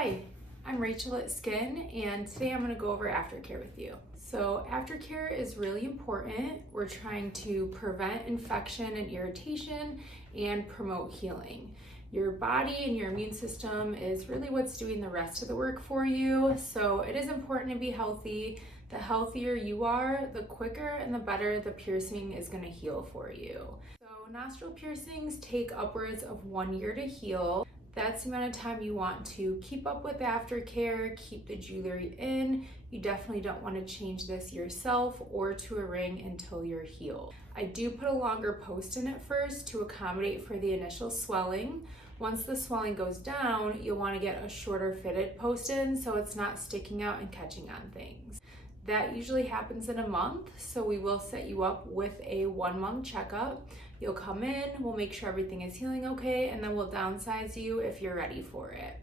Hi, I'm Rachel at Skin, and today I'm going to go over aftercare with you. So aftercare is really important. We're trying to prevent infection and irritation and promote healing. Your body and your immune system is really what's doing the rest of the work for you. So it is important to be healthy. The healthier you are, the quicker and the better the piercing is going to heal for you. So nostril piercings take upwards of 1 year to heal. That's the amount of time you want to keep up with aftercare, keep the jewelry in. You definitely don't want to change this yourself or to a ring until you're healed. I do put a longer post in it first to accommodate for the initial swelling. Once the swelling goes down, you'll want to get a shorter fitted post in so it's not sticking out and catching on things. That usually happens in a month, so we will set you up with a 1 month checkup. You'll come in, we'll make sure everything is healing okay, and then we'll downsize you if you're ready for it.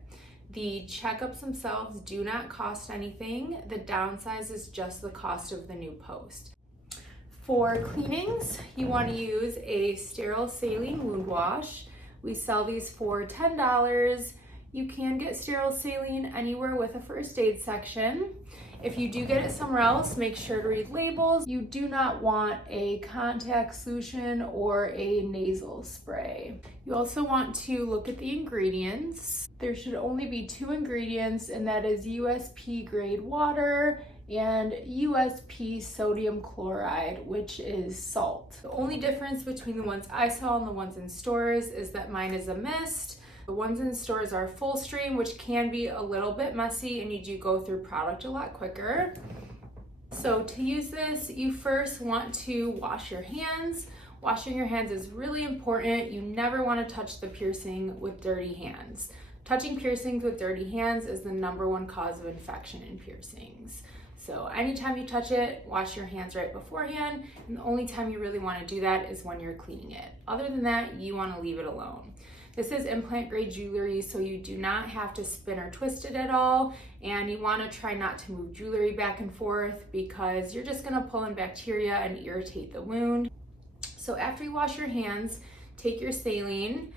The checkups themselves do not cost anything. The downsize is just the cost of the new post. For cleanings, you want to use a sterile saline wound wash. We sell these for $10. You can get sterile saline anywhere with a first aid section. If you do get it somewhere else, make sure to read labels. You do not want a contact solution or a nasal spray. You also want to look at the ingredients. There should only be 2 ingredients, and that is USP grade water and USP sodium chloride, which is salt. The only difference between the ones I sell and the ones in stores is that mine is a mist. The ones in stores are full stream, which can be a little bit messy and you do go through product a lot quicker. So to use this, you first want to wash your hands. Washing your hands is really important. You never want to touch the piercing with dirty hands. Touching piercings with dirty hands is the #1 cause of infection in piercings. So anytime you touch it, wash your hands right beforehand. And the only time you really want to do that is when you're cleaning it. Other than that, you want to leave it alone. This is implant grade jewelry, so you do not have to spin or twist it at all. And you want to try not to move jewelry back and forth because you're just going to pull in bacteria and irritate the wound. So after you wash your hands, take your saline,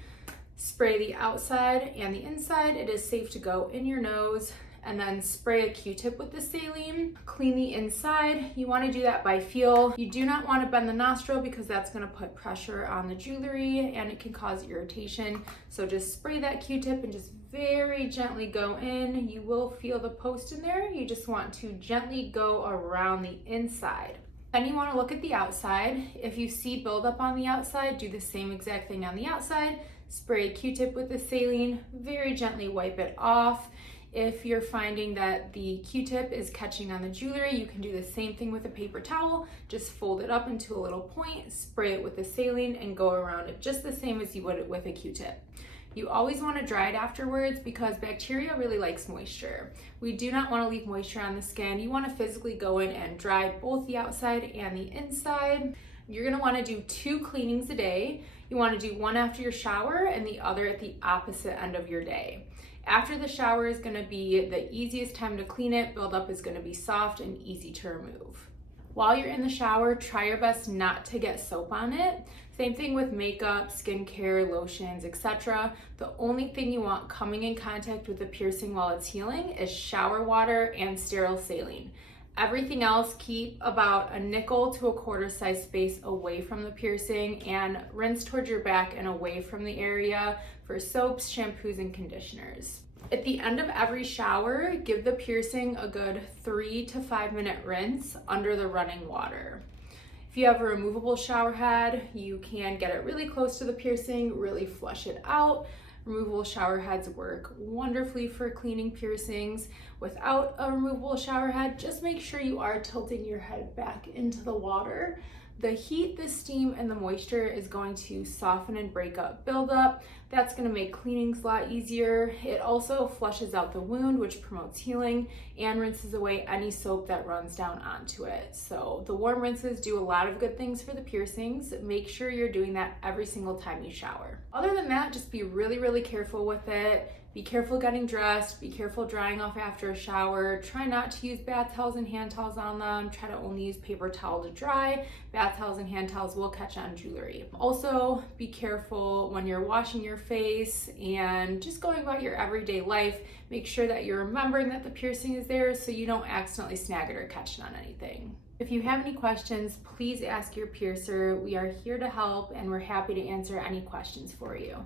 spray the outside and the inside. It is safe to go in your nose, and then spray a Q-tip with the saline. Clean the inside. You want to do that by feel. You do not want to bend the nostril because that's going to put pressure on the jewelry and it can cause irritation. So just spray that Q-tip and just very gently go in. You will feel the post in there. You just want to gently go around the inside. Then you want to look at the outside. If you see buildup on the outside, do the same exact thing on the outside. Spray a Q-tip with the saline, very gently wipe it off. If you're finding that the Q-tip is catching on the jewelry, you can do the same thing with a paper towel. Just fold it up into a little point, spray it with the saline, and go around it just the same as you would with a Q-tip. You always want to dry it afterwards because bacteria really likes moisture. We do not want to leave moisture on the skin. You want to physically go in and dry both the outside and the inside. You're going to want to do 2 cleanings a day. You want to do one after your shower and the other at the opposite end of your day. After the shower is going to be the easiest time to clean it. Buildup is going to be soft and easy to remove. While you're in the shower, try your best not to get soap on it. Same thing with makeup, skincare, lotions, etc. The only thing you want coming in contact with the piercing while it's healing is shower water and sterile saline. Everything else, keep about a nickel to a quarter size space away from the piercing and rinse towards your back and away from the area for soaps, shampoos, and conditioners. At the end of every shower, give the piercing a good 3 to 5 minute rinse under the running water. If you have a removable shower head, you can get it really close to the piercing, really flush it out. Removable shower heads work wonderfully for cleaning piercings. Without a removable shower head, just make sure you are tilting your head back into the water. The heat, the steam, and the moisture is going to soften and break up buildup. That's going to make cleanings a lot easier. It also flushes out the wound, which promotes healing, and rinses away any soap that runs down onto it. So the warm rinses do a lot of good things for the piercings. Make sure you're doing that every single time you shower. Other than that, just be really, really careful with it. Be careful getting dressed, be careful drying off after a shower. Try not to use bath towels and hand towels on them. Try to only use paper towel to dry. Bath towels and hand towels will catch on jewelry. Also, be careful when you're washing your face and just going about your everyday life. Make sure that you're remembering that the piercing is there so you don't accidentally snag it or catch it on anything. If you have any questions, please ask your piercer. We are here to help and we're happy to answer any questions for you.